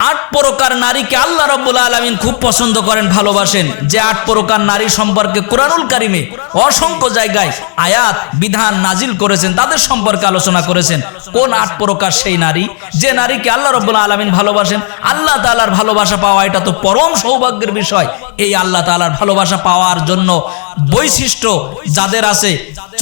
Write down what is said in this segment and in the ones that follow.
আট প্রকার নারীকে আল্লাহ রব্বুল আলমিন খুব পছন্দ করেন, ভালোবাসেন। যে আট প্রকার নারী সম্পর্কে কোরআনুল কারিমে অসংখ্য জায়গায় আয়াত, বিধান নাজিল করেছেন, তাদের সম্পর্কে আলোচনা করেছেন। কোন আট প্রকার সেই নারী? যে নারীকে আল্লাহ রব্বুল আলমিন ভালোবাসেন, আল্লাহ তালার ভালোবাসা পাওয়া এটা তো পরম সৌভাগ্যের বিষয়। এই আল্লাহ তালার ভালোবাসা পাওয়ার জন্য বৈশিষ্ট্য যাদের আছে,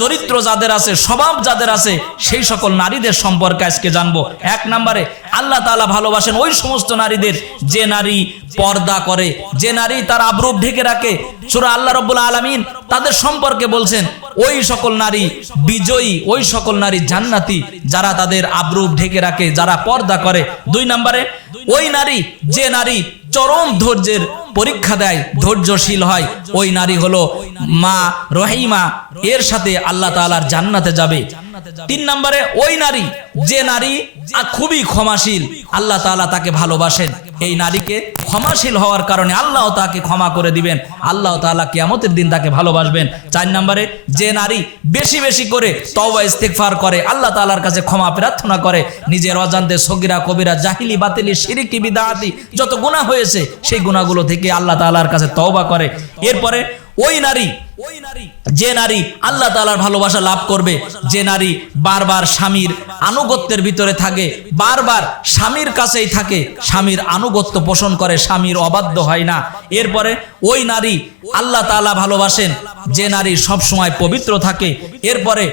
চরিত্র যাদের আছে, স্বভাব যাদের আছে, সেই সকল নারীদের সম্পর্কে আজকে জানব। এক নম্বরে, আল্লাহ তাআলা ভালোবাসেন ওই সমস্ত নারীদের যে নারী পর্দা করে, যে নারী তার আবরূপ ঢেকে রাখে। সুরা আল্লাহ রব্বুল আলমিন তাদের সম্পর্কে বলছেন, ওই সকল নারী বিজয়ী, ওই সকল নারী জান্নাতি যারা তাদের আবরূপ ঢেকে রাখে, যারা পর্দা করে। দুই নম্বরে, ওই নারী, যে নারী চরম ধৈর্যের পরীক্ষা দেয়, ধৈর্যশীল হয়, ওই নারী হলো মা রহিমা। এর সাথে আল্লাহ তাআলার জান্নাতে যাবে। তিন নম্বরে, ওই নারী, যে নারী খুবই ক্ষমাশীল, আল্লাহ তাআলা তাকে ভালোবাসেন। এই নারীকে ক্ষমাশীল হওয়ার কারণে আল্লাহ তাকে ক্ষমা করে দিবেন। আল্লাহ তাআলা কিয়ামতের দিন তাকে ভালোবাসবেন। চার নম্বরে, যে নারী বেশি বেশি করে তওবা ইস্তেকফার করে, আল্লাহ তালার কাছে ক্ষমা প্রার্থনা করে, নিজের অজান্তে সগিরা, কবিরা, জাহিলি, বাতিলি, সিরিকি বিদাহাতি যত গুণা হয়েছে, সেই গুণাগুলো থেকে আল্লাহ তালার কাছে তওবা করে। এরপরে ওই নারী ওই যে নারী আল্লাহ তালার ভালোবাসা লাভ করবে, যে নারী বারবার স্বামীর আনুগত্যের ভিতরে থাকে, বারবার স্বামীর কাছেই থাকে, স্বামীর আনুগত্য পোষণ করে, স্বামীর অবাধ্য হয় না। এরপরে ওই নারী আল্লাহ তালা ভালোবাসেন, যে নারী সবসময় পবিত্র থাকে, এরপরে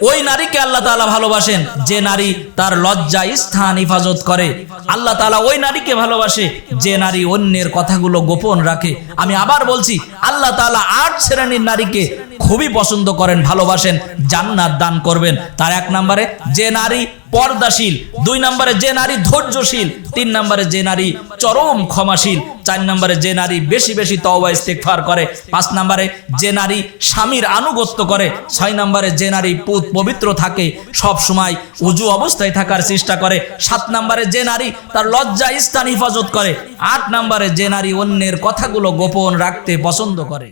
ওই নারীকে আল্লাহ তালা ভালোবাসেন। যে নারী তার লজ্জা, স্থান, হিফাজত করে। আল্লাহ তালা ওই নারীকে ভালোবাসে। যে নারী অন্যের কথাগুলো গোপন রাখে। আমি আবার বলছি, আল্লাহ তালা আট শ্রেণির নারীকে খুবই পছন্দ করেন, ভালোবাসেন, জান্নাত দান করবেন। তার এক নম্বরে যে নারী পর্দাশীল, দুই নম্বরে যে নারী ধৈর্যশীল, তিন নম্বরে যে নারী চরম ক্ষমাশীল, চার নম্বরে যে নারী বেশি বেশি তওবা ইস্তেগফার করে, পাঁচ নম্বরে যে নারী স্বামীর আনুগত্য করে, ছয় নম্বরে যে নারী পুত পবিত্র থাকে, সব সময় উজু অবস্থায় থাকার চেষ্টা করে, সাত নম্বরে যে নারী তার লজ্জা স্থান হেফাজত করে, আট নম্বরে যে নারী অন্যের কথাগুলো গোপন রাখতে পছন্দ করে।